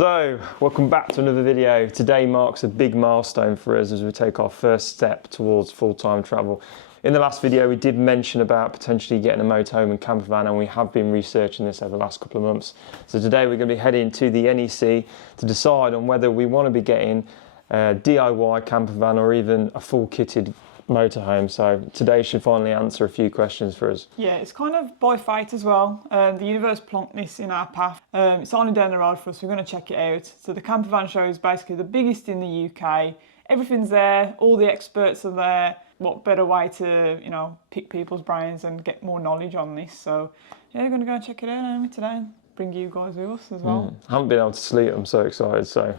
So, welcome back to another video. Today marks a big milestone for us as we take our first step towards full-time travel. In the last video we did mention about potentially getting a motorhome and camper van, and we have been researching this over the last couple of months. So today we're going to be heading to the NEC to decide on whether we want to be getting a DIY camper van or even a full kitted motorhome. So today should finally answer a few questions for us. Yeah, it's kind of by fate as well. The universe plonked this in our path. It's only down the road for us. We're going to check it out. So the Campervan Show is basically the biggest in the UK. Everything's there. All the experts are there. What better way to, pick people's brains and get more knowledge on this? So yeah, we're going to go and check it out today and bring you guys with us as well. I haven't been able to sleep. I'm so excited. So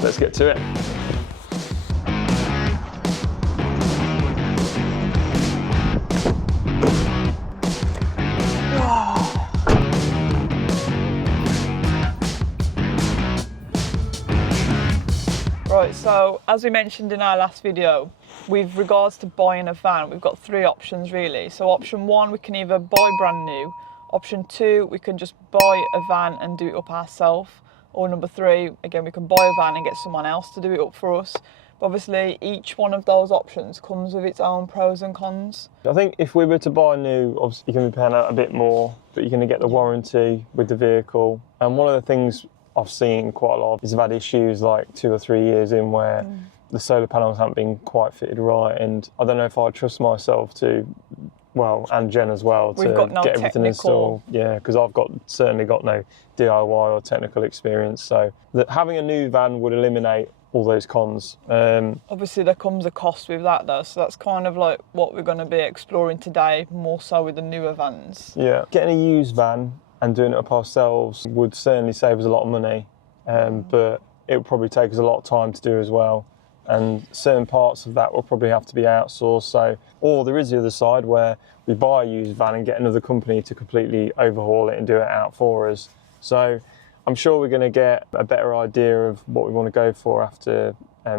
let's get to it. Right, so as we mentioned in our last video, with regards to buying a van, we've got three options really. So option one, we can either buy brand new. Option two, we can just buy a van and do it up ourselves. Or number three, again, we can buy a van and get someone else to do it up for us. But obviously, each one of those options comes with its own pros and cons. I think if we were to buy new, obviously you're going to be paying out a bit more, but you're going to get the warranty with the vehicle. And one of the things I've seen quite a lot is I've had issues like 2 or 3 years in where the solar panels haven't been quite fitted right, and I don't know if I trust myself to, well, and Jen as well, to get everything installed. Yeah, because I've certainly got no DIY or technical experience, so having a new van would eliminate all those cons. Obviously there comes a cost with that though, so that's kind of like what we're going to be exploring today, more so with the newer vans. Yeah, getting a used van and doing it up ourselves would certainly save us a lot of money, but it would probably take us a lot of time to do as well, and certain parts of that will probably have to be outsourced. So, or there is the other side where we buy a used van and get another company to completely overhaul it and do it out for us. So I'm sure we're going to get a better idea of what we want to go for after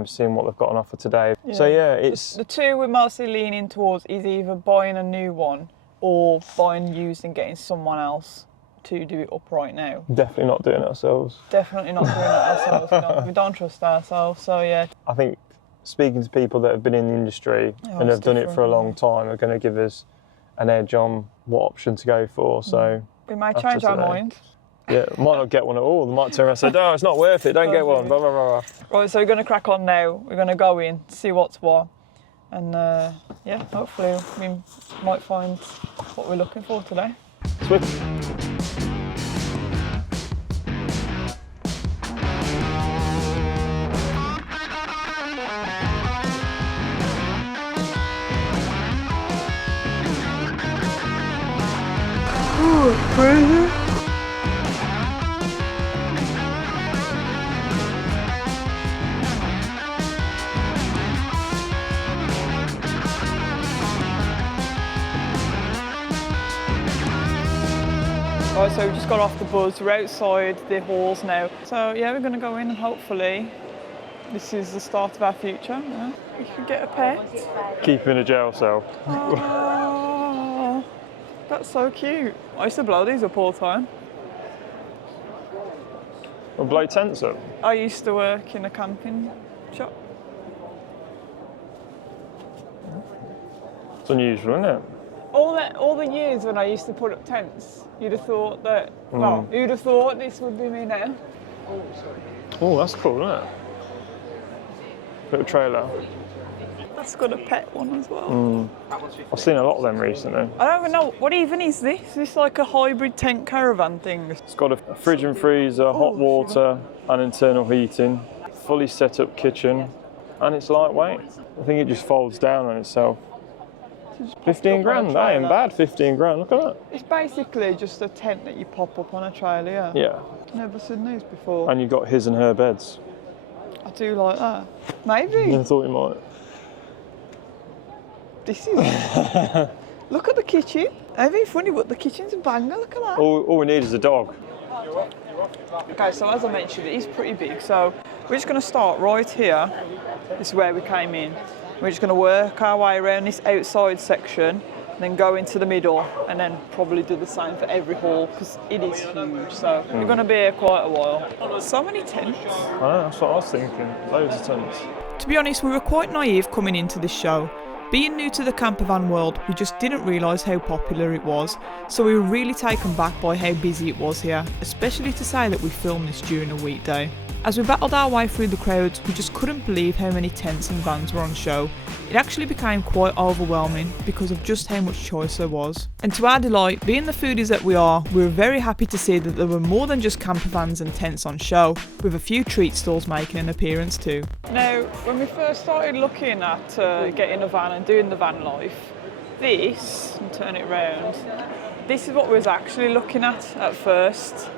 seeing what they've got on offer today. Yeah. So yeah, it's the two we're mostly leaning towards is either buying a new one or buying used and getting someone else to do it up right now. Definitely not doing it ourselves. Definitely not doing it ourselves. No, we don't trust ourselves, so yeah. I think speaking to people that have been in the industry and have done it for a long time are going to give us an edge on what option to go for. So we might change our mind. Yeah, might not get one at all. They might turn around and say, no, it's not worth it, don't get one, blah, blah, blah, blah. Right, so we're going to crack on now. We're going to go in, see what's what, and yeah, hopefully we might find what we're looking for today. Sweet. Crazy. Right, so we just got off the bus, we're outside the halls now. So yeah, we're going to go in and hopefully this is the start of our future. Yeah. We could get a pet. Keep him in a jail cell. Oh, that's so cute. I used to blow these up all the time. Or blow tents up? I used to work in a camping shop. It's unusual, isn't it? All the years when I used to put up tents, you'd have thought that, well, you'd have thought this would be me now. Oh, that's cool, isn't it? Little trailer. That's got a pet one as well. I've seen a lot of them recently. I don't even know, what even is this? Is this like a hybrid tent caravan thing? It's got a fridge and freezer, hot water and internal heating, fully set up kitchen, and it's lightweight. I think it just folds down on itself. 15 grand, that ain't bad, 15 grand, look at that. It's basically just a tent that you pop up on a trailer, yeah? Yeah. Never seen these before. And you've got his and her beds. I do like that. Maybe. I thought you might. This is... Look at the kitchen. Ain't it funny, but the kitchen's a banger, look at that. All we need is a dog. Okay, so as I mentioned, it is pretty big, so we're just going to start right here. This is where we came in. We're just going to work our way around this outside section then go into the middle, and then probably do the same for every hall because it is huge. So you're going to be here quite a while. So many tents. I know, that's what I was thinking. Loads of tents. To be honest, we were quite naive coming into this show. Being new to the campervan world, we just didn't realise how popular it was, so we were really taken back by how busy it was here, especially to say that we filmed this during a weekday. As we battled our way through the crowds, we just couldn't believe how many tents and vans were on show. It actually became quite overwhelming because of just how much choice there was. And to our delight, being the foodies that we are, we were very happy to see that there were more than just campervans and tents on show, with a few treat stalls making an appearance too. Now, when we first started looking at getting a van and doing the van life, this, and turn it round, this is what we was actually looking at first.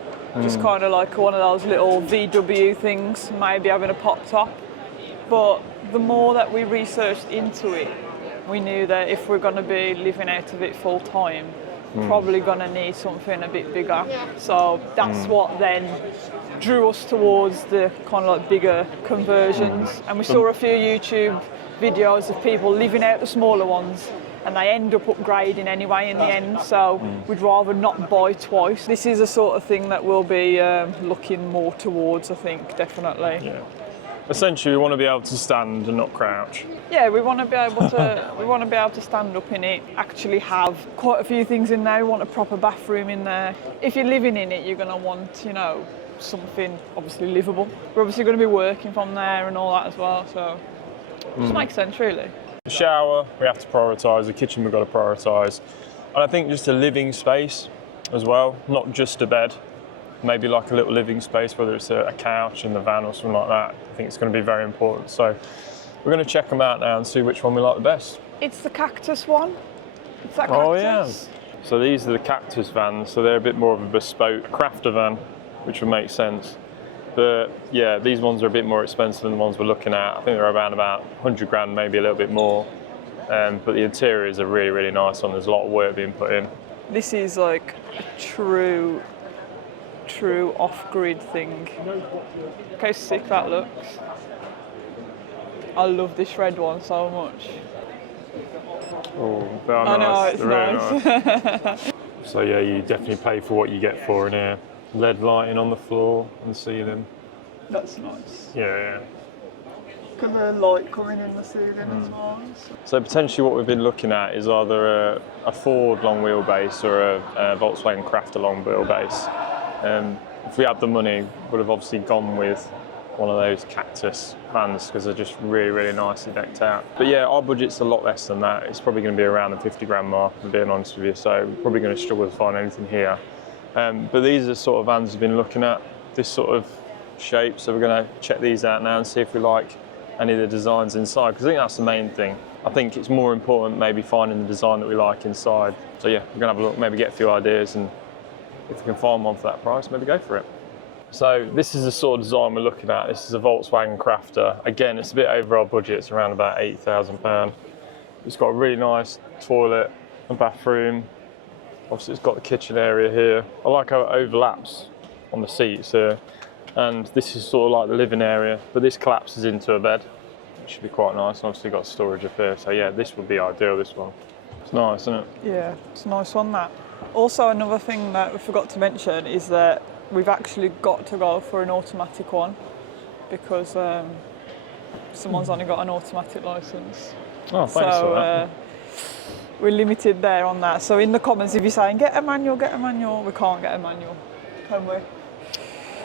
Just kind of like one of those little VW things, maybe having a pop top. But the more that we researched into it, we knew that if we're going to be living out of it full time, probably going to need something a bit bigger. So that's what then drew us towards the kind of like bigger conversions. And we saw a few YouTube videos of people living out the smaller ones, and they end up upgrading anyway in the end, so we'd rather not buy twice. This is a sort of thing that we'll be looking more towards, I think, definitely. Yeah. Essentially, we want to be able to stand and not crouch. Yeah, we want to be able to stand up in it, actually have quite a few things in there. We want a proper bathroom in there. If you're living in it, you're going to want, you know, something obviously livable. We're obviously going to be working from there and all that as well, so it just makes sense, really. The shower, we have to prioritise. The kitchen, we've got to prioritise. And I think just a living space as well, not just a bed. Maybe like a little living space, whether it's a couch in the van or something like that. I think it's going to be very important. So we're going to check them out now and see which one we like the best. It's the cactus one. It's that cactus. Oh yeah. So these are the cactus vans. So they're a bit more of a bespoke crafter van, which would make sense. But yeah, these ones are a bit more expensive than the ones we're looking at. I think they're around about 100 grand, maybe a little bit more. But the interiors are really, really nice one. There's a lot of work being put in. This is like a true off-grid thing. Look how sick that looks. I love this red one so much. Oh, they're nice. I know, it's really nice. nice. So yeah, you definitely pay for what you get for in here. LED lighting on the floor and the ceiling. That's nice. Yeah. Got the light coming in the ceiling as well. So potentially what we've been looking at is either a Ford long wheelbase or a Volkswagen Crafter long wheelbase. If we had the money, would have obviously gone with one of those cactus vans because they're just really, really nicely decked out. But yeah, our budget's a lot less than that. It's probably going to be around the 50 grand mark, if I'm being honest with you. So we're probably going to struggle to find anything here. But these are the sort of vans we've been looking at, this sort of shape. So we're going to check these out now and see if we like any of the designs inside, because I think that's the main thing. I think it's more important maybe finding the design that we like inside. So yeah, we're going to have a look, maybe get a few ideas, and if we can find one for that price, maybe go for it. So this is the sort of design we're looking at. This is a Volkswagen Crafter. Again, it's a bit over our budget. It's around about £8,000. It's got a really nice toilet and bathroom. Obviously, it's got the kitchen area here. I like how it overlaps on the seats here. And this is sort of like the living area, but this collapses into a bed. It should be quite nice. And obviously got storage up here. So yeah, this would be ideal, this one. It's nice, isn't it? Yeah, it's a nice one, that. Also, another thing that we forgot to mention is that we've actually got to go for an automatic one because someone's only got an automatic licence. Oh, thanks for that. We're limited there on that. So in the comments, if you're saying get a manual, we can't get a manual, can we?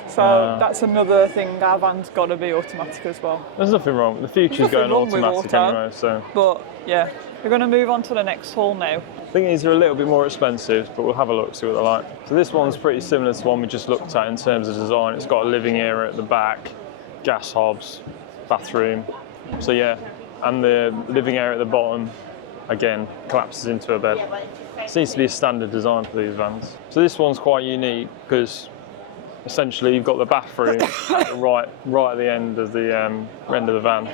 So that's another thing. Our van's got to be automatic as well. There's nothing wrong. The future's going automatic anyway. So. But yeah, we're going to move on to the next haul now. I think these are a little bit more expensive, but we'll have a look, see what they're like. So this one's pretty similar to the one we just looked at in terms of design. It's got a living area at the back, gas hobs, bathroom. So yeah, and the living area at the bottom, again, collapses into a bed. Seems to be a standard design for these vans. So this one's quite unique because essentially you've got the bathroom right at the end of the van.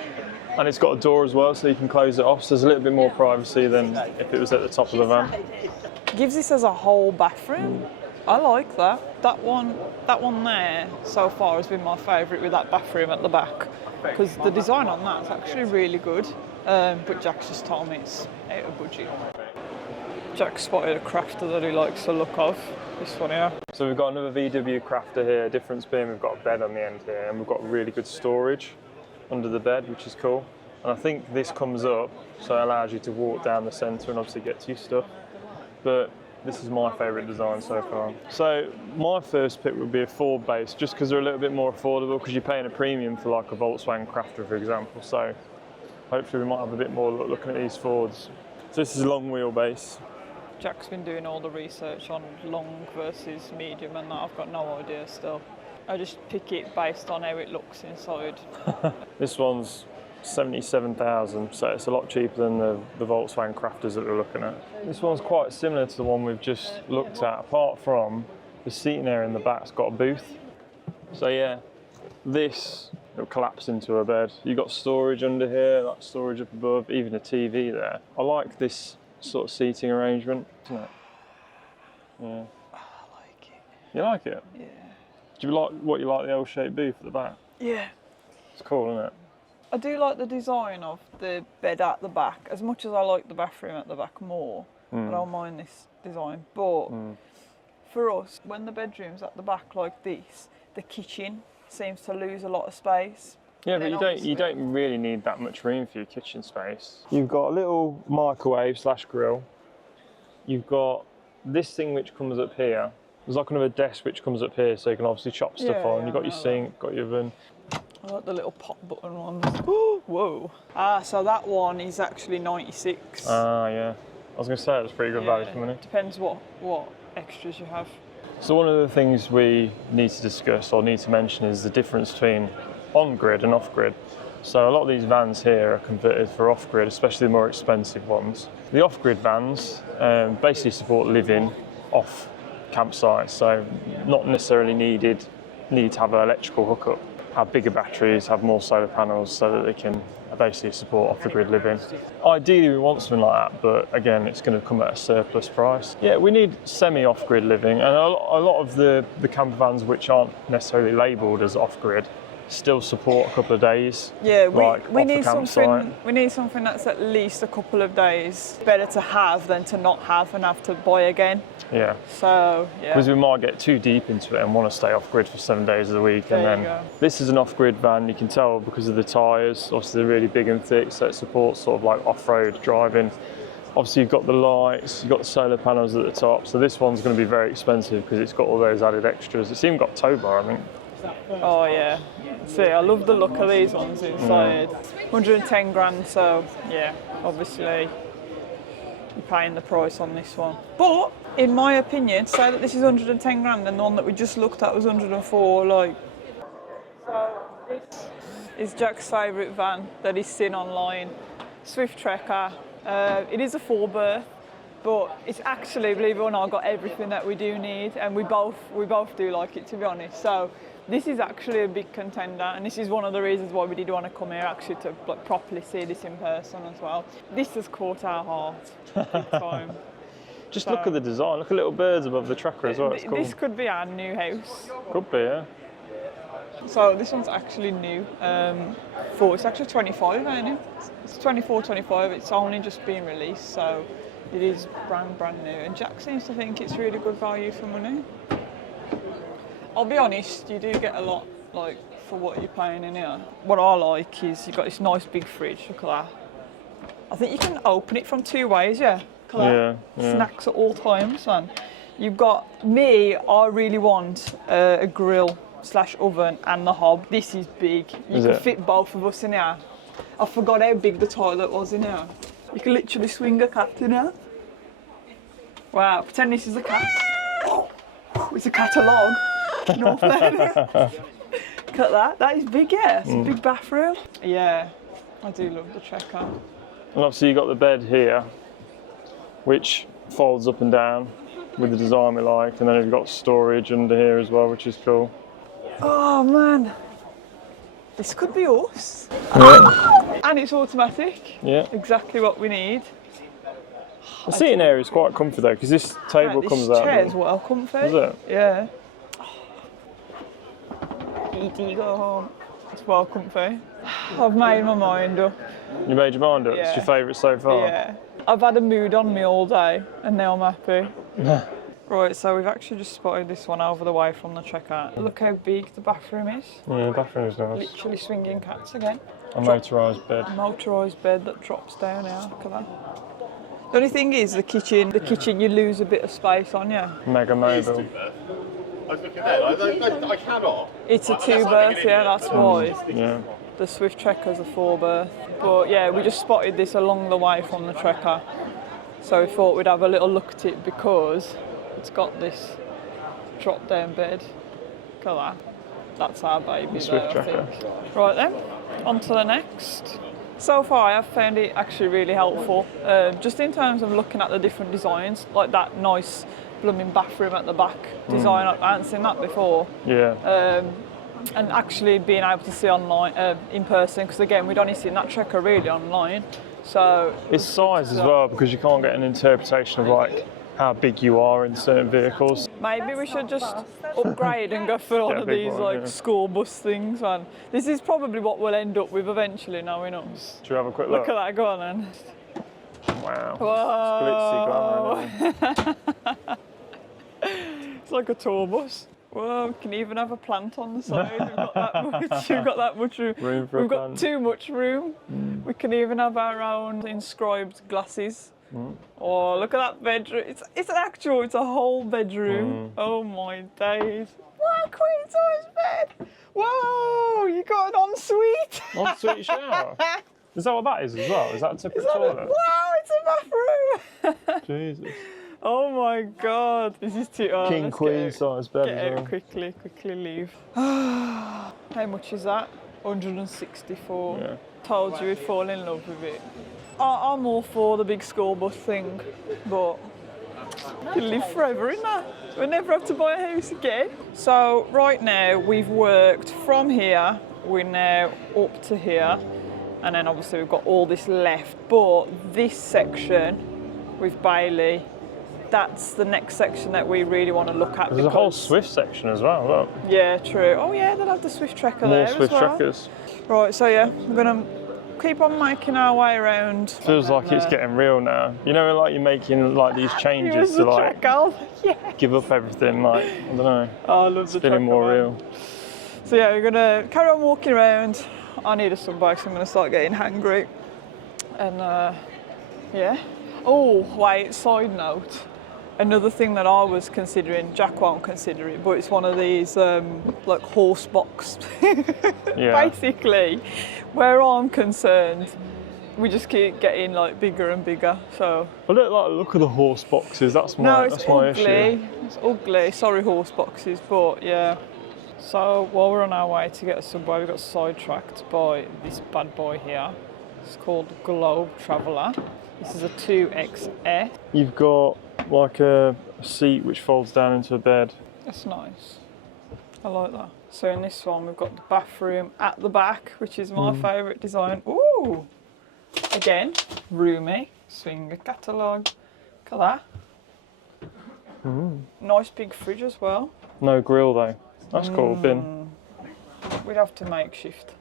And it's got a door as well, so you can close it off. So there's a little bit more privacy than if it was at the top of the van. Gives this as a whole bathroom. I like that. That one there so far has been my favourite with that bathroom at the back, because the design on that is actually really good. But Jack's just told me it's out of budget. Jack spotted a crafter that he likes the look of. This one here. So we've got another VW crafter here. Difference being we've got a bed on the end here, and we've got really good storage under the bed, which is cool. And I think this comes up, so it allows you to walk down the centre and obviously get to your stuff. But this is my favourite design so far. So my first pick would be a Ford base, just because they're a little bit more affordable, because you're paying a premium for like a Volkswagen crafter, for example. So hopefully we might have a bit more luck looking at these Fords. So this is a long wheelbase. Jack's been doing all the research on long versus medium and that. I've got no idea still. I just pick it based on how it looks inside. This one's 77,000, so it's a lot cheaper than the Volkswagen crafters that we're looking at. This one's quite similar to the one we've just looked at, apart from the seating area in the back's got a booth. So yeah, this will collapse into a bed. You've got storage under here, like storage up above, even a TV there. I like this sort of seating arrangement, isn't it? Yeah. I like it. You like it? Yeah. Do you like what you like the L-shaped booth at the back? Yeah. It's cool, isn't it? I do like the design of the bed at the back, as much as I like the bathroom at the back more. I don't mind this design, but for us, when the bedroom's at the back like this, the kitchen seems to lose a lot of space. Yeah, but you don't really need that much room for your kitchen space. You've got a little microwave / grill. You've got this thing which comes up here. There's like another desk which comes up here, so you can obviously chop stuff on. You've got your sink, got your oven. I like the little pop button ones. Whoa. So that one is actually 96. Yeah. I was going to say it's pretty good value for money. Depends what extras you have. So one of the things we need to discuss or need to mention is the difference between on-grid and off-grid. So a lot of these vans here are converted for off-grid, especially the more expensive ones. The off-grid vans basically support living off campsites, so not necessarily need to have an electrical hookup. Have bigger batteries, have more solar panels so that they can basically support off-the-grid living. Ideally we want something like that, but again it's going to come at a surplus price. Yeah, we need semi-off-grid living, and a lot of the camper vans which aren't necessarily labelled as off-grid still support a couple of days. Yeah, we need something that's at least a couple of days. Better to have than to not have and have to buy again. Yeah. So yeah. Because we might get too deep into it and want to stay off grid for 7 days of the week. There and then this is an off grid van, you can tell because of the tyres. Obviously they're really big and thick, so it supports sort of like off-road driving. Obviously you've got the lights, you've got the solar panels at the top. So this one's going to be very expensive because it's got all those added extras. It's even got tow bar, I think. Oh yeah. See, I love the look of these ones inside. 110 grand, so yeah, obviously you're paying the price on this one. But in my opinion, to say that this is 110 grand and the one that we just looked at was 104, like. So this is Jack's favourite van that he's seen online, Swift Trekker. It is a 4-berth, but it's actually, believe it or not, got everything that we do need, and we both do like it, to be honest. So this is actually a big contender, and this is one of the reasons why we did want to come here, actually, to like properly see this in person as well. This has caught our heart big time. Just look at the design. Look at little birds above the tracker as well. It's cool. This could be our new house. Could be, yeah. So this one's actually new. It's actually 25, ain't it? It's 24, 25. It's only just been released, so it is brand new. And Jack seems to think it's really good value for money. I'll be honest, you do get a lot like for what you're paying in here. What I like is you've got this nice big fridge. Look at that. I think you can open it from 2 ways, yeah. Yeah. Snacks at all times, man. You've got me. I really want a grill / oven and the hob. This is big. You can fit both of us in here. I forgot how big the toilet was in here. You can literally swing a cat in here. Wow, pretend this is a cat. It's a catalogue. No fair. Look at that. That is big, yeah. It's a big bathroom. Yeah, I do love the Trekker. And obviously you've got the bed here, which folds up and down with the design we like, and then you've got storage under here as well, which is cool. Oh man, this could be us. Yeah. And it's automatic. Yeah. Exactly what we need. The seating area is quite comfy though, because this table comes out. This chair's well comfy. Is it? Yeah. E.T. go home. It's well comfy. I've made my mind up. You made your mind up? Yeah. It's your favourite so far? Yeah. I've had a mood on me all day and now I'm happy. Right, so we've actually just spotted this one over the way from the checkout. Look how big the bathroom is. Yeah, the bathroom is nice. Literally swinging cats again. A motorised bed. Motorised bed that drops down now, look at that. The only thing is the kitchen you lose a bit of space on you. Mega mobile. I was looking there, I cannot. It's a 2-berth, yeah, that's why. Yeah. The Swift Trekker's a 4-berth. But yeah, we just spotted this along the way from the Trekker. So we thought we'd have a little look at it because it's got this drop-down bed. Look at that. That's our baby Swift there, Trekker. I think. Right then, on to the next. So far I've found it actually really helpful, just in terms of looking at the different designs, like that nice blooming bathroom at the back design. I hadn't seen that before. Yeah. And actually being able to see online, in person, because again we'd only seen that Trekker really online. So It's size as well, because you can't get an interpretation of like how big you are in certain vehicles. maybe we should just upgrade and go for one Get a of big these one, like yeah. school bus things, man. This is probably what we'll end up with eventually, knowing us. Should we have a quick look? Look at that, go on then. Wow. Whoa. Splitsy glamour. It's like a tour bus. Whoa, we can even have a plant on the side. We've got that much, we've got that much room. Room for a We've got plant. too much room. We can even have our own inscribed glasses. Oh, look at that bedroom. It's a whole bedroom. Oh my days. What a queen size bed. Whoa, you got an ensuite. Ensuite shower. Is that what that is as well? Is that a separate toilet? Wow, it's a bathroom. Jesus. Oh my god, this is too. Oh, King let's queen size bed Get as out well. quickly leave. How much is that? 164. Yeah. Told you we'd fall in love with it. I'm all for the big school bus thing, but you can live forever in that. We never have to buy a house again. So right now we've worked from here, we're now up to here, and then obviously we've got all this left. But this section with Bailey, that's the next section that we really want to look at. There's a whole Swift section as well. Look. Yeah, true. Oh yeah, they'll have the Swift Trekker More there Swift as well. Trekkers. Right, so yeah, we're gonna keep on making our way around. Feels like it's getting real now. You know, like you're making like these changes to like Yeah. give up everything. Like I don't know. Oh, I love the Feeling Trekker, more man. real. So yeah, we're gonna carry on walking around. I need a sub bike, so I'm gonna start getting hangry. And yeah. Oh wait, side note. Another thing that I was considering, Jack won't consider it, but it's one of these like horse box. Yeah. Basically, where I'm concerned, we just keep getting like bigger and bigger. So I don't like the look of the horse boxes. That's my it's that's my ugly. issue. It's ugly. Sorry, horse boxes, but yeah. So while we're on our way to get a subway, we got sidetracked by this bad boy here. It's called Globe Traveller. This is a 2XS. You've got like a seat which folds down into a bed. That's nice. I like that. So in this one, we've got the bathroom at the back, which is my favourite design. Ooh! Again, roomy. Swinger catalogue. Look at that. Nice big fridge as well. No grill though. That's cool. Bin. We'd have to makeshift.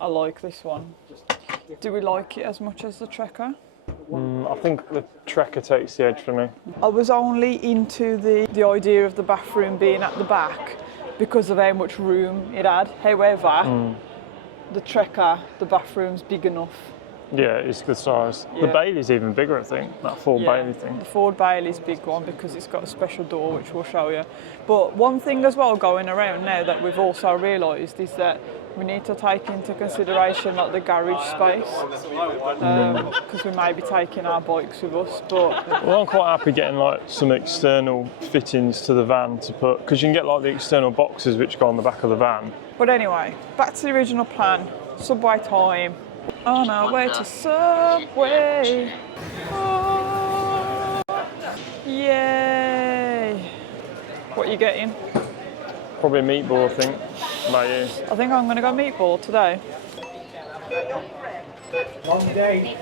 I like this one. Do we like it as much as the Trekker? I think the Trekker takes the edge for me. I was only into the idea of the bathroom being at the back because of how much room it had. However, the Trekker, the bathroom's big enough. Yeah, it's good size. Yeah. The Bailey's even bigger, I think. That Ford Bailey thing. The Ford Bailey's big one because it's got a special door which we'll show you. But one thing as well going around now that we've also realised is that we need to take into consideration like the garage space because we may be taking our bikes with us. But Well, I'm quite happy getting like some external fittings to the van to put, because you can get like the external boxes which go on the back of the van. But anyway, back to the original plan. Subway time. On our way to Subway. Oh, yay! What are you getting? Probably a meatball, I think. About you? I think I'm going to go meatball today. Long day.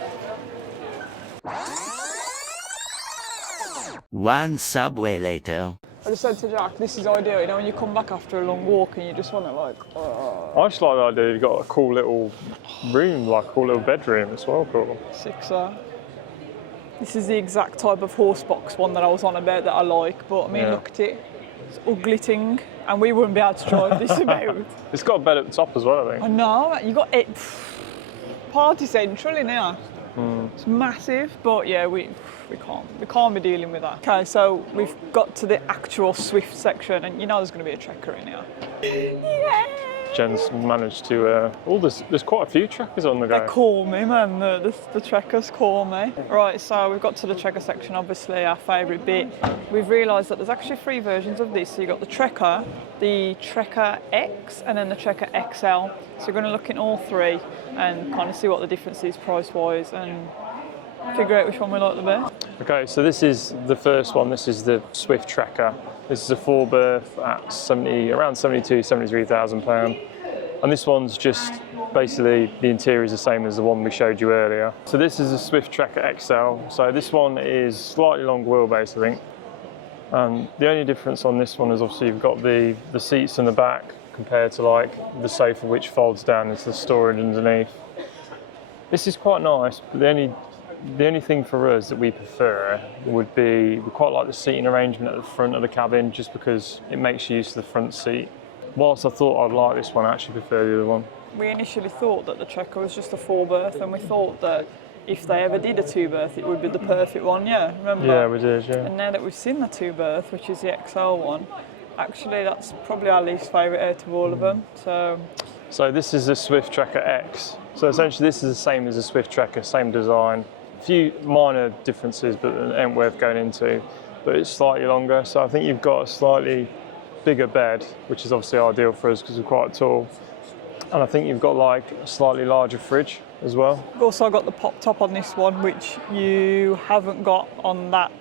One subway later. I just said to Jack, this is ideal, you know, when you come back after a long walk and you just want to like... I just like the idea you've got a cool little room, like a cool little bedroom. It's well cool. Sixer. This is the exact type of horse box one that I was on about that I like, but I mean, look at it. It's an ugly thing, and we wouldn't be able to drive this about. It's got a bed at the top as well, I think. I know, you got it. Party central in here. It's massive, but yeah, we can't be dealing with that. Okay, so we've got to the actual Swift section, and you know there's going to be a trekker in here. Yeah. Jen's managed to. There's quite a few trekkers on the go. They call me, man. The trekkers call me. Right, so we've got to the trekker section, obviously our favourite bit. We've realised that there's actually 3 versions of this. So you've got the Trekker, the Trekker X, and then the Trekker XL. So we're going to look in all 3 and kind of see what the difference is price-wise and figure out which one we like the best. Okay, so this is the first one. This is the Swift Trekker. This is a 4-berth at around £73,000. And this one's just basically the interior is the same as the one we showed you earlier. So this is a Swift Trekker XL. So this one is slightly longer wheelbase, I think. And the only difference on this one is obviously you've got the seats in the back compared to like the sofa which folds down into the storage underneath. This is quite nice, but the only thing for us that we prefer would be, we quite like the seating arrangement at the front of the cabin just because it makes use of the front seat. Whilst I thought I'd like this one, I actually prefer the other one. We initially thought that the Trekker was just a 4-berth, and we thought that if they ever did a 2-berth, it would be the perfect one, yeah, remember? Yeah, we did, yeah. And now that we've seen the 2-berth, which is the XL one, actually that's probably our least favourite out of all of them, So this is the Swift Trekker X. So essentially this is the same as the Swift Trekker, same design. A few minor differences, but it ain't worth going into. But it's slightly longer, so I think you've got a slightly bigger bed, which is obviously ideal for us because we're quite tall. And I think you've got like a slightly larger fridge as well. We've also got the pop top on this one, which you haven't got on that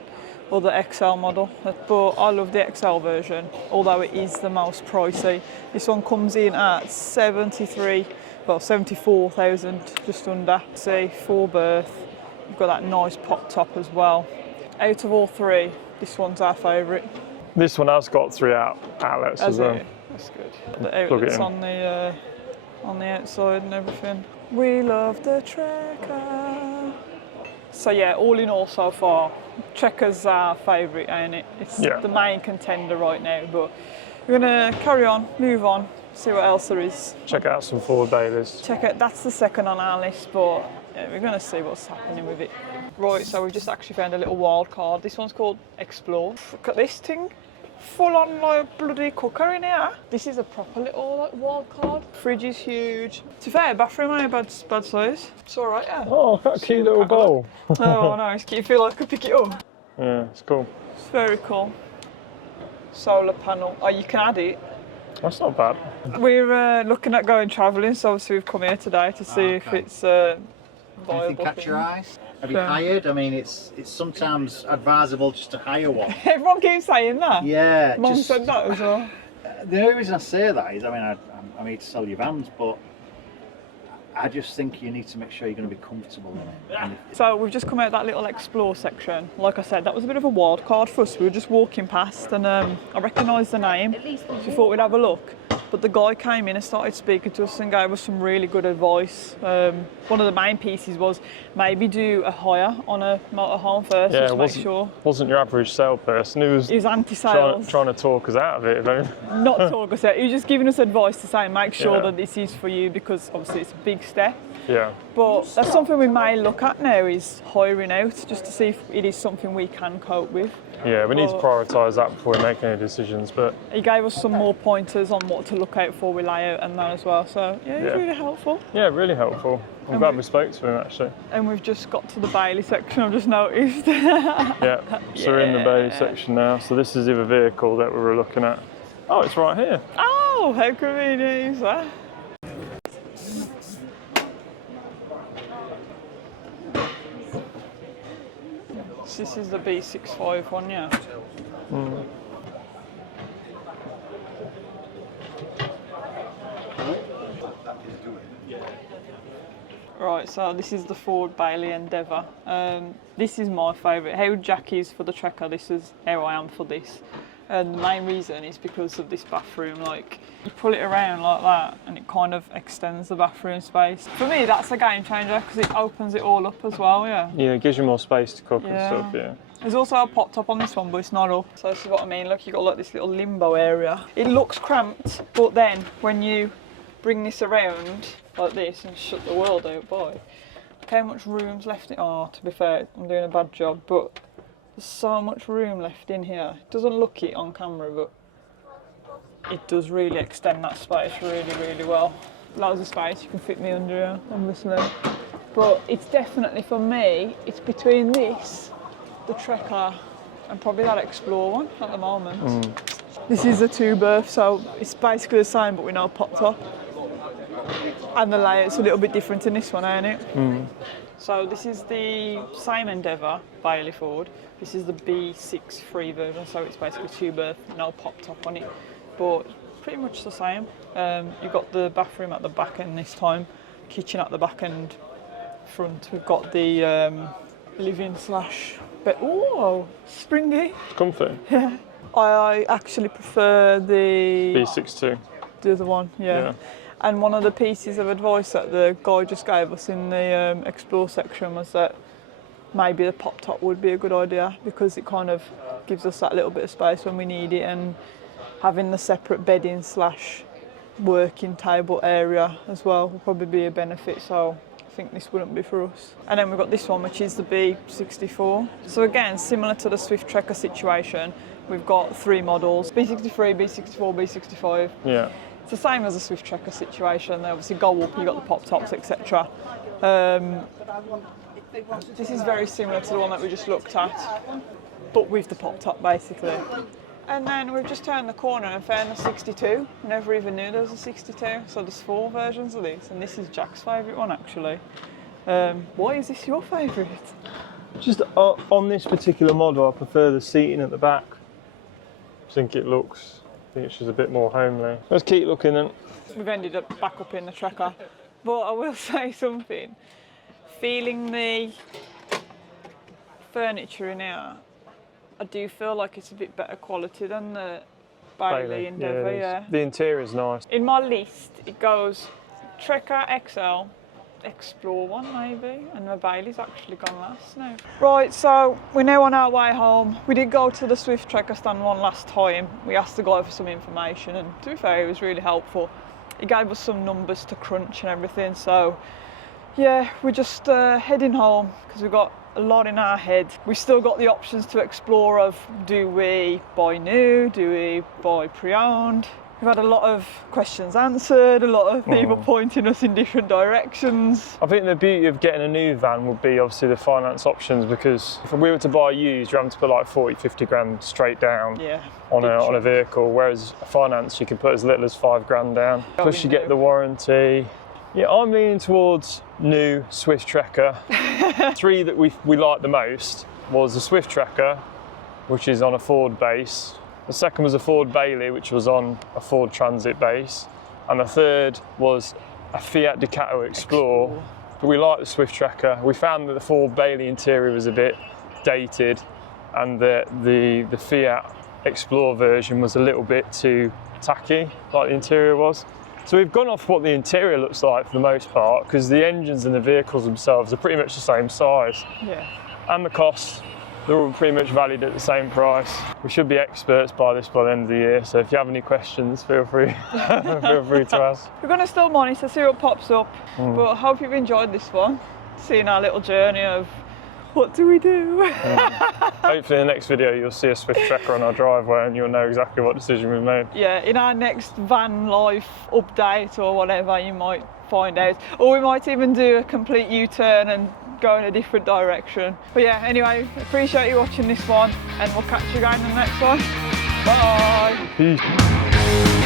other XL model. But I love the XL version, although it is the most pricey. This one comes in at 74,000, just under. See, 4-berth. We've got that nice pop top as well. Out of all 3, this one's our favourite. This one has got 3 outlets as well. That's good. The outlets on the outside and everything. We love the Trekker. So yeah, all in all so far, Trekker's our favourite, ain't it? It's the main contender right now, but we're gonna carry on, move on, see what else there is. Check out some Ford Baileys. Check out, that's the second on our list, but yeah, we're gonna see what's happening with it. Right, so we've just actually found a little wild card. This one's called Xplore. Look at this thing. Full on like bloody cooker in here. This is a proper little like wild card. Fridge is huge. To be fair, bathroom ain't bad size. It's alright, yeah. Oh, that cute little bowl. Oh nice. You feel like I could pick it up. Yeah, it's cool. It's very cool. Solar panel. Oh, you can add it. That's not bad. We're looking at going travelling, so obviously we've come here today to see if it's viable. Anything catch your eyes? Have you hired? I mean, it's sometimes advisable just to hire one. Everyone keeps saying that. Yeah. Mum said that as well. The only reason I say that is, I mean, I'm here to sell you vans, but I just think you need to make sure you're going to be comfortable in it. So we've just come out that little Xplore section. Like I said, that was a bit of a wild card for us. We were just walking past and I recognised the name, so we thought we'd have a look. But the guy came in and started speaking to us and gave us some really good advice. One of the main pieces was maybe do a hire on a motorhome first, just to make sure. Wasn't your average salesperson. He was anti-sales. Trying to talk us out of it. Not talk us out. He was just giving us advice to say make sure that this is for you because obviously it's a big step. Yeah. But that's something we may look at now is hiring out just to see if it is something we can cope with. Yeah, we need to prioritise that before we make any decisions. But he gave us some more pointers on what to look out for with layout and that as well. So yeah, it was really helpful. Yeah, really helpful. I'm glad we spoke to him actually. And we've just got to the Bailey section. I've just noticed. Yeah. So we're in the Bailey section now. So this is the other vehicle that we were looking at. Oh, it's right here. Oh, how convenient is that? This is the B65 one, yeah. Right, so this is the Ford Bailey Endeavour. This is my favourite. How Jack is for the Trekker, this is how I am for this. And the main reason is because of this bathroom. Like, you pull it around like that and it kind of extends the bathroom space. For me, that's a game changer because it opens it all up as well, yeah. Yeah, it gives you more space to cook and stuff, yeah. There's also a pop top on this one, but it's not up. So this is what I mean. Look, you've got like this little limbo area. It looks cramped, but then when you bring this around like this and shut the world out, boy, look how much room's left in. Oh, to be fair, I'm doing a bad job, but there's so much room left in here. It doesn't look it on camera, but it does really extend that space really, really well. Loads of space, you can fit me under here, obviously. But it's definitely, for me, it's between this, the Trekker, and probably that Xplore one at the moment. This is a 2-berth, so it's basically the same, but with no pop top. And the layout's a little bit different in this one, ain't it? So this is the same Endeavour, Bailey Ford. This is the B6 free version, so it's basically 2-berth, no pop top on it, but pretty much the same. You've got the bathroom at the back end this time, kitchen at the back end, front. We've got the living slash bed. Oh, springy. It's comfy. Yeah. I actually prefer the B62. The other one, yeah. And one of the pieces of advice that the guy just gave us in the Explore section was that maybe the pop top would be a good idea because it kind of gives us that little bit of space when we need it, and having the separate bedding slash working table area as well will probably be a benefit. So I think this wouldn't be for us. And then we've got this one, which is the B64. So again, similar to the Swift Trekker situation, we've got 3 models: B63, B64, B65. Yeah. It's the same as the Swift Trekker situation. They obviously go up, you've got the pop tops, etc. This is very similar to the one that we just looked at, but with the pop top basically. And then we've just turned the corner and found the 62. Never even knew there was a 62. So there's 4 versions of this, and this is Jack's favourite one actually. Why is this your favourite? Just on this particular model, I prefer the seating at the back. I think it's just a bit more homely. Let's keep looking then. We've ended up back up in the Trekker, but I will say something. Feeling the furniture in here, I do feel like it's a bit better quality than the Bailey Endeavour, yeah. The interior's nice. In my list, it goes Trekker XL, Xplore one maybe, and the Bailey's actually gone last now. Right, so we're now on our way home. We did go to the Swift Trekker stand one last time. We asked the guy for some information, and to be fair, he was really helpful. He gave us some numbers to crunch and everything, so yeah, we're just heading home because we've got a lot in our head. We've still got the options to explore of, do we buy new, do we buy pre-owned? We've had a lot of questions answered, a lot of people pointing us in different directions. I think the beauty of getting a new van would be obviously the finance options, because if we were to buy used, you're having to put like 40, 50 grand straight down on a vehicle, whereas a finance you can put as little as 5 grand down. Plus you get the warranty. Yeah, I'm leaning towards new Swift Trekker. 3 that we liked the most was the Swift Trekker, which is on a Ford base. The second was a Ford Bailey, which was on a Ford Transit base. And the third was a Fiat Ducato Xplore. But we liked the Swift Trekker. We found that the Ford Bailey interior was a bit dated, and the Fiat Xplore version was a little bit too tacky, like the interior was. So we've gone off what the interior looks like for the most part, because the engines and the vehicles themselves are pretty much the same size. Yeah. And the cost, they're all pretty much valued at the same price. We should be experts by the end of the year, so if you have any questions, feel free to ask. We're going to still monitor, see what pops up, but I hope you've enjoyed this one, seeing our little journey of what do we do? Hopefully in the next video you'll see a Swift Trekker on our driveway and you'll know exactly what decision we've made. Yeah, in our next van life update or whatever, you might find out. Or we might even do a complete U-turn and go in a different direction. But yeah, anyway, appreciate you watching this one, and we'll catch you again in the next one. Bye! Peace.